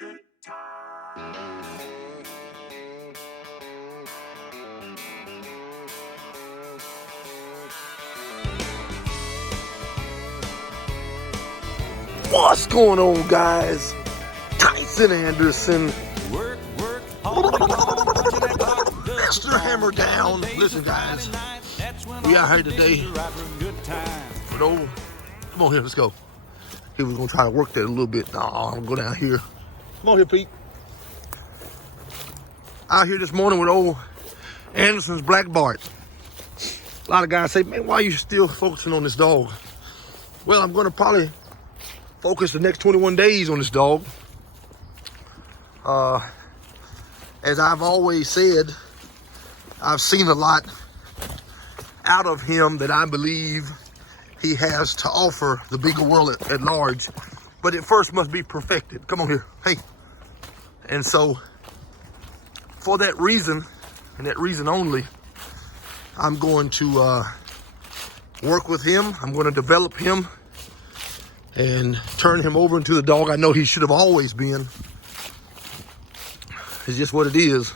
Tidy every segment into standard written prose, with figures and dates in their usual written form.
What's going on, guys? Tyson Anderson, Mr. Hammer Down. Listen, guys, we out here today. But oh, come on here, let's go. He was gonna try to work that a little bit. I'm gonna go down here. Come on here, Pete. Out here this morning with old Anderson's Black Bart. A lot of guys say, man, why are you still focusing on this dog? Well, I'm gonna probably focus the next 21 days on this dog. As I've always said, I've seen a lot out of him that I believe he has to offer the bigger world at large, but it first must be perfected. Come on here, hey. And so, for that reason, and that reason only, I'm going to work with him. I'm going to develop him and turn him over into the dog I know he should have always been. It's just what it is.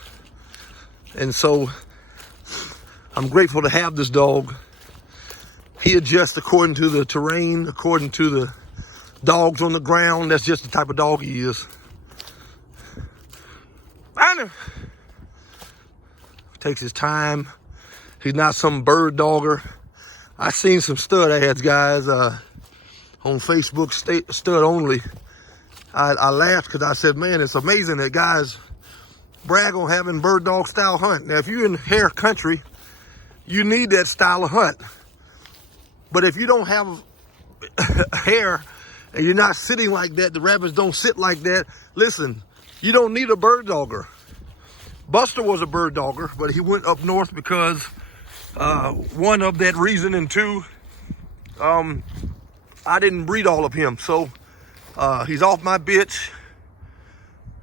And so I'm grateful to have this dog. He adjusts according to the terrain, according to the dogs on the ground. That's just the type of dog he is. Takes his time. He's not some bird dogger. I seen some stud ads, guys, on Facebook, stud only. I laughed because I said, man, it's amazing that guys brag on having bird dog style hunt. Now, if you're in Heir country, you need that style of hunt. But if you don't have Heir and you're not sitting like that, the rabbits don't sit like that, listen, you don't need a bird dogger. Buster was a bird dogger, but he went up north because one, of that reason, and two, I didn't breed all of him. So he's off my bitch,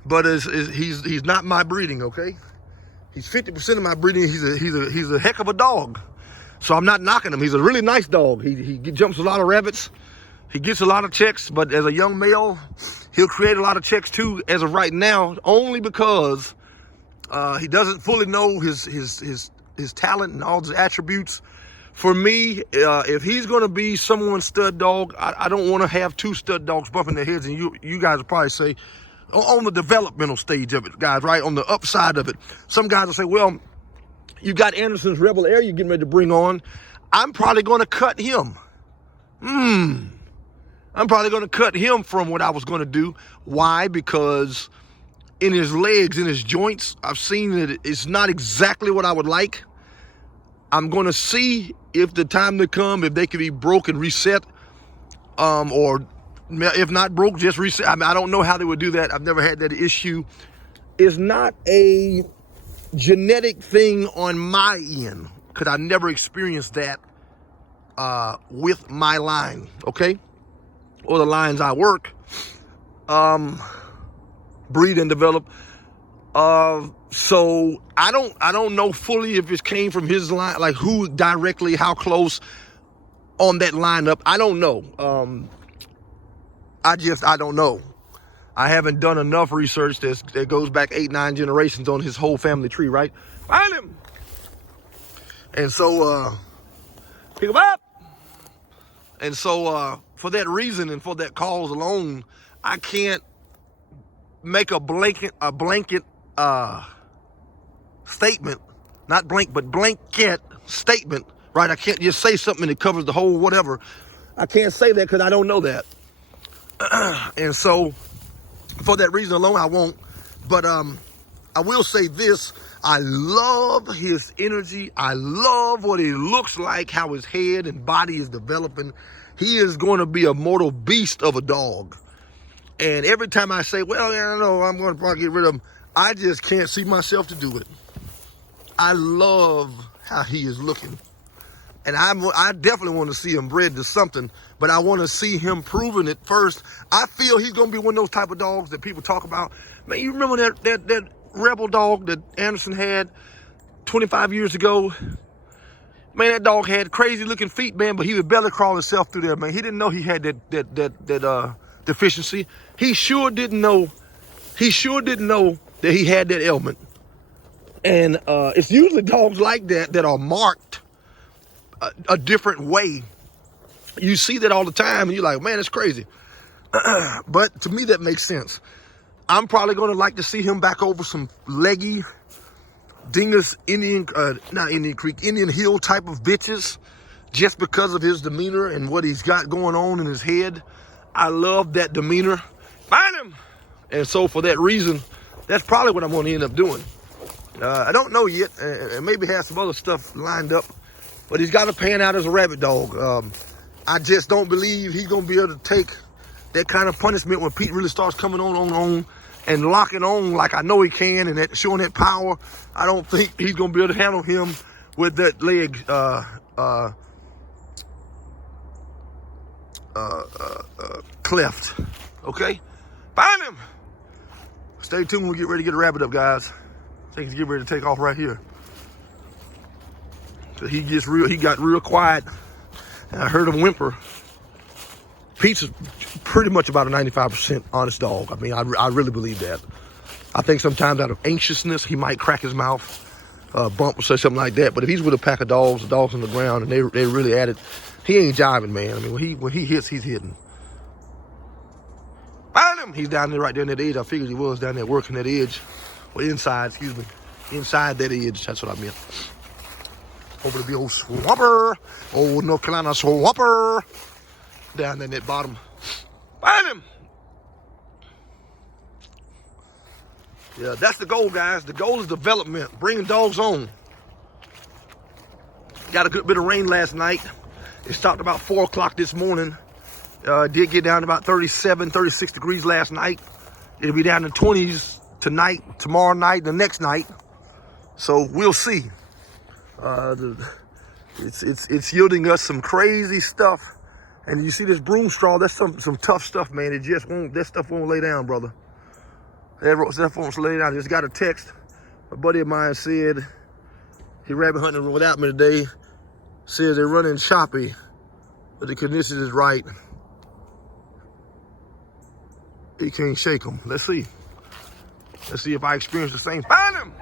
but he's not my breeding, okay? He's 50% of my breeding. He's a heck of a dog. So I'm not knocking him. He's a really nice dog. He jumps a lot of rabbits. He gets a lot of checks, but as a young male, he'll create a lot of checks too as of right now, only because he doesn't fully know his talent and all his attributes. For me, if he's going to be someone's stud dog, I don't want to have two stud dogs bumping their heads. And you guys will probably say, on the developmental stage of it, guys, right? On the upside of it. Some guys will say, well, you got Anderson's Rebel Heir you're getting ready to bring on. I'm probably going to cut him. I'm probably going to cut him from what I was going to do. Why? Because in his legs, in his joints, I've seen that it's not exactly what I would like. I'm going to see if the time to come, if they can be broke and reset, or if not broke, just reset. I mean, I don't know how they would do that. I've never had that issue. It's not a genetic thing on my end, because I never experienced that with my line, okay? Or the lines I work, breed and develop. So I don't know fully if it came from his line, like who directly, how close on that lineup. I don't know. I don't know. I haven't done enough research that goes back 8-9 generations on his whole family tree, right? Find him. And so, pick him up. And so, for that reason and for that cause alone, I can't make a blanket statement, not blank, but blanket statement, right? I can't just say something that covers the whole whatever. I can't say that because I don't know that. And so, for that reason alone, I won't. But I will say this. I love his energy. I love what he looks like, how his head and body is developing. He is going to be a mortal beast of a dog. And every time I say, well, I don't know, I'm going to probably get rid of him, I just can't see myself to do it. I love how he is looking. And I definitely want to see him bred to something, but I want to see him proving it first. I feel he's going to be one of those type of dogs that people talk about. Man, you remember that rebel dog that Anderson had 25 years ago? Man, that dog had crazy looking feet, man, but he would belly crawl himself through there, man. He didn't know he had that deficiency. He sure didn't know he sure didn't know that he had that ailment. And it's usually dogs like that that are marked a different way. You see that all the time, and you're like, man, it's crazy. But to me, that makes sense. I'm probably going to like to see him back over some leggy, dingus, not Indian Creek, Indian Hill type of bitches, just because of his demeanor and what he's got going on in his head. I love that demeanor. Find him! And so for that reason, that's probably what I'm going to end up doing. I don't know yet, and maybe have some other stuff lined up, but he's got to pan out as a rabbit dog. I just don't believe he's going to be able to take that kind of punishment when Pete really starts coming on and locking on like I know he can, and that, showing that power. I don't think he's going to be able to handle him with that leg cleft. Okay? Find him! Stay tuned when we get ready to get a rabbit up, guys. I think he's getting ready to take off right here. So he got real quiet, and I heard him whimper. Pete's pretty much about a 95% honest dog. I mean, I really believe that. I think sometimes out of anxiousness, he might crack his mouth, bump or say something like that. But if he's with a pack of dogs, the dogs on the ground, and they really at it, he ain't jiving, man. I mean, when he hits, he's hitting. Find him! He's down there, right there on that edge. I figured he was down there working that edge. Well, inside, excuse me. Inside that edge, that's what I meant. Over the big old swamper. Old North Carolina swamper. Down in that bottom. Find him! Yeah, that's the goal, guys. The goal is development. Bringing dogs on. Got a good bit of rain last night. It stopped about 4 o'clock this morning. Did get down to about 37, 36 degrees last night. It'll be down in the 20s tonight, tomorrow night, the next night. So we'll see. It's yielding us some crazy stuff. And you see this broom straw, that's some tough stuff, man. It just won't, that stuff won't lay down, brother. That stuff won't lay down. I just got a text. A buddy of mine said he rabbit hunting without me today. Says they're running choppy, but the condition is right. He can't shake them. Let's see. Let's see if I experience the same. Find him!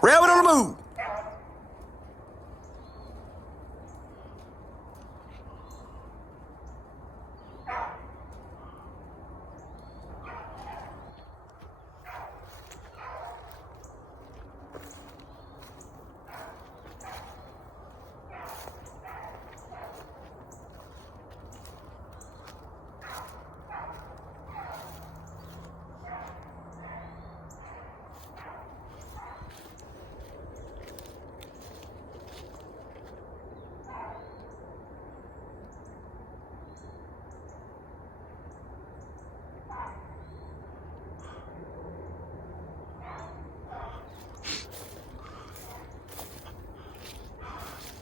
Rabbit on the move!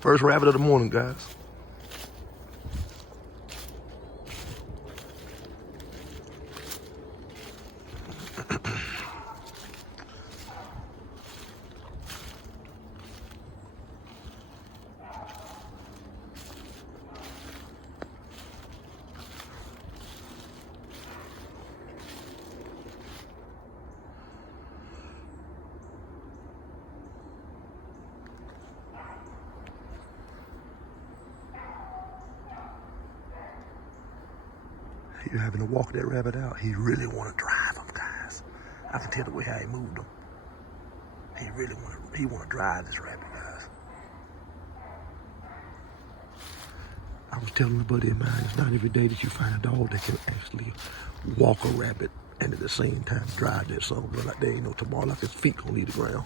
First rabbit of the morning, guys. You're having to walk that rabbit out. He really want to drive him, guys. I can tell the way how he moved him. He want to drive this rabbit, guys. I was telling a buddy of mine, it's not every day that you find a dog that can actually walk a rabbit and at the same time drive that son. But like there ain't no tomorrow, like his feet gonna leave the ground.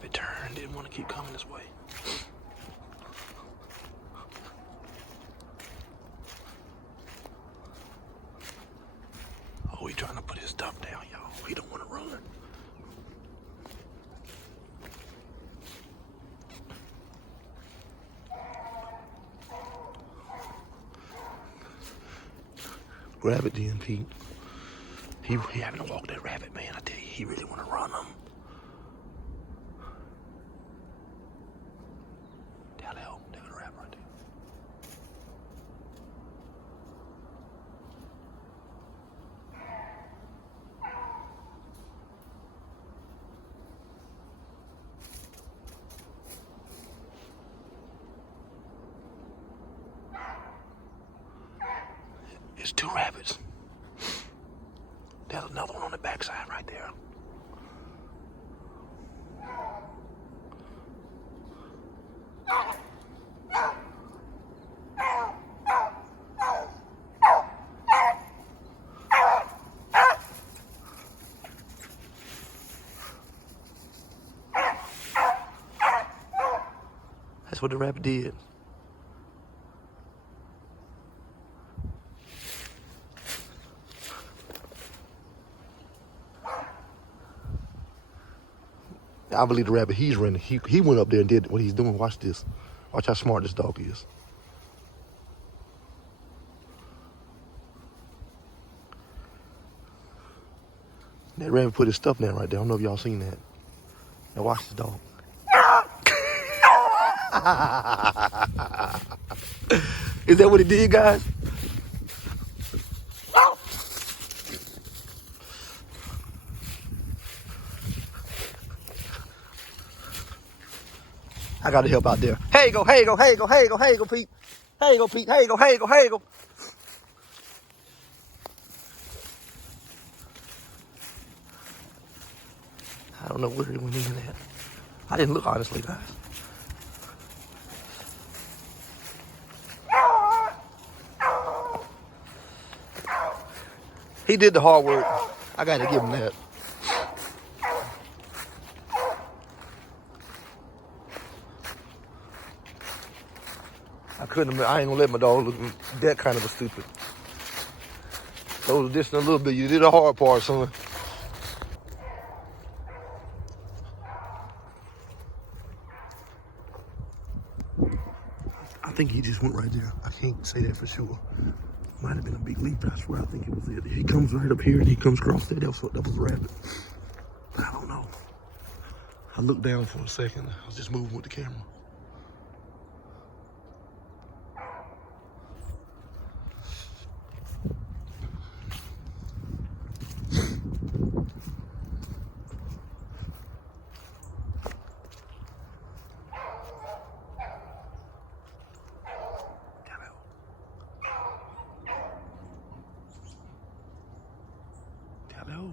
rabbit turned, didn't want to keep coming this way. Oh, he's trying to put his stuff down, y'all. He don't want to run. Grab it then, Pete. He having to walk that rabbit, man. I tell you, he really want to run him. Down the hell, there's a rabbit right there. There's 2 rabbits. There's another one on the backside right there. That's what the rabbit did. I believe the rabbit he's running. He went up there and did what he's doing. Watch this. Watch how smart this dog is. That rabbit put his stuff down right there. I don't know if y'all seen that. Now watch this dog. Is that what he did, guys? I gotta help out there. Hey you go, hey you go, hey you go, hey you go, hey you go, Pete. Hey you go, Pete. Hey you go, hey you go, hey you go. I don't know where he went in at. I didn't look, honestly, guys. He did the hard work. I gotta give him that. I ain't gonna let my dog look that kind of a stupid. Those are distant a little bit. You did the hard part, son. I think he just went right there. I can't say that for sure. Might have been a big leap, but I swear I think it was it. He comes right up here and he comes across there. That was a rabbit. But I don't know. I looked down for a second. I was just moving with the camera. Hello.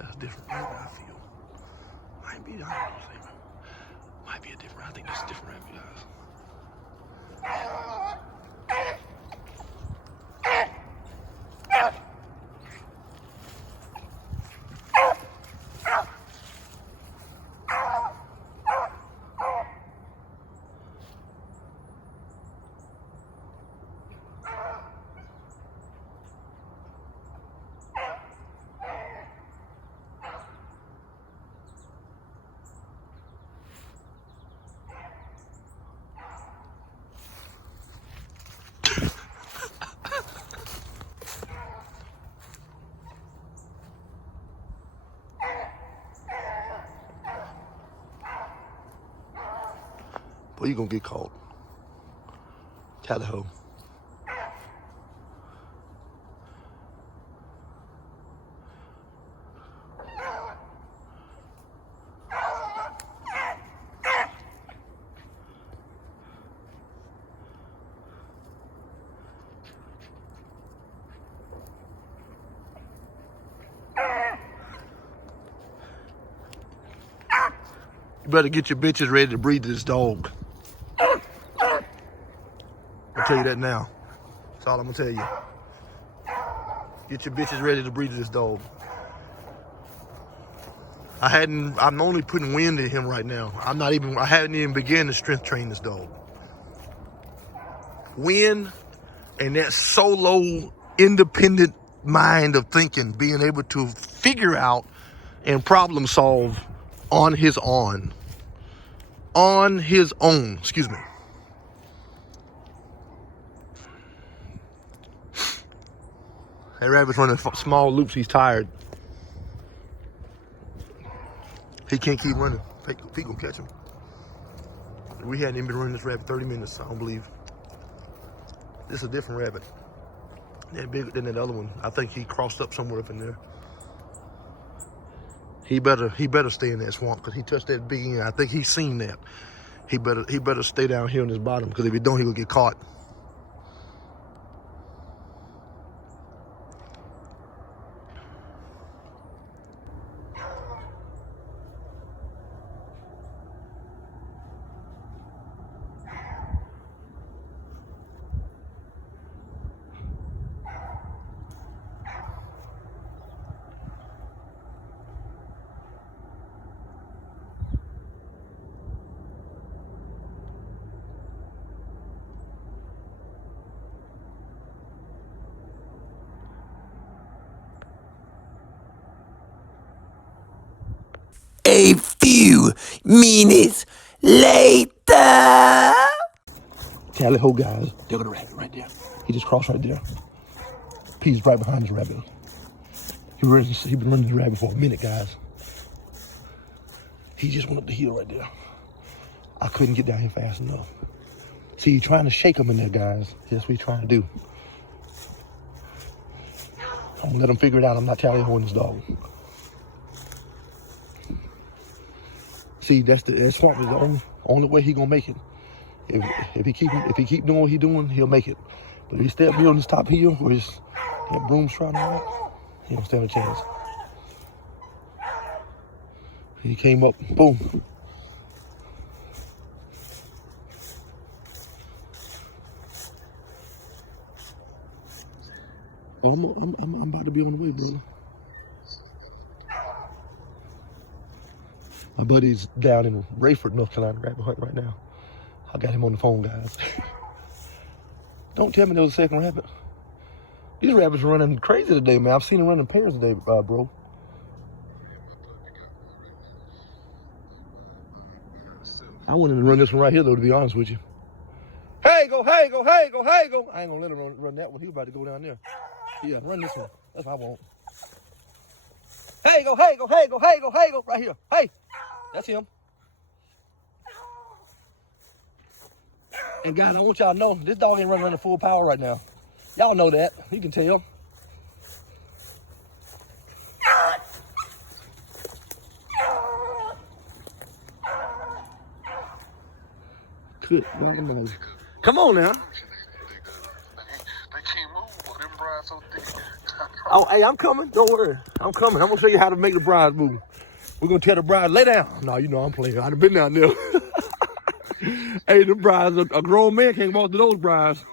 That's a different rabbit, I feel. Might be, I don't know, might be a different, I think that's a different rabbit, guys. Boy, you gonna get caught. Tallahoe. You better get your bitches ready to breed this dog. I'll tell you that now. That's all I'm gonna tell you. Get your bitches ready to breed this dog. I'm only putting wind in him right now. I haven't even begun to strength train this dog. Wind and that solo, independent mind of thinking, being able to figure out and problem solve on his own. Excuse me. That rabbit's running small loops. He's tired. He can't keep running. Feet gonna catch him. We hadn't even been running this rabbit 30 minutes, I don't believe. This is a different rabbit. They're bigger than that other one. I think he crossed up somewhere up in there. He better stay in that swamp because he touched that big end. I think he's seen that. He better stay down here on this bottom because if he don't, he will get caught. A few minutes later. Tally ho, guys. There go the rabbit right there. He just crossed right there. He's right behind this rabbit. He's been running the rabbit for a minute, guys. He just went up the hill right there. I couldn't get down here fast enough. See, you're trying to shake him in there, guys. That's what he's trying to do. I'm gonna let him figure it out. I'm not tally-hoing this dog. See, that swamp is the only way he gonna make it. If he keep doing what he doing, he'll make it. But if he stay up here on this top hill where his broom shroud and all that, he don't stand a chance. He came up, boom. Oh, I'm about to be on the way, brother. My buddy's down in Rayford, North Carolina, rabbit hunt right now. I got him on the phone, guys. Don't tell me there was a second rabbit. These rabbits are running crazy today, man. I've seen them running pairs today, bro. I wouldn't even run this one right here, though, to be honest with you. Hey, go, hey, go, hey, go, hey, go. I ain't gonna let him run that one. He about to go down there. Yeah, run this one. That's what I want. Hey, go, hey, go, hey, go, hey, go, hey, go. Right here. Hey, that's him. And guys, I want y'all to know, this dog ain't running full power right now. Y'all know that. You can tell. Good. Come on now. They can't move. Them briars so thick. Oh, hey, I'm coming. Don't worry. I'm coming. I'm going to show you how to make the briars move. We're going to tell the briars, lay down. No, you know I'm playing. I've been down there. Hey, the briars, a grown man can't walk to those briars.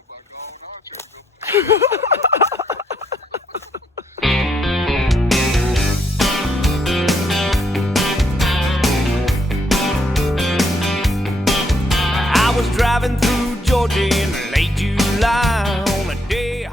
I was driving through Georgia in late July on a day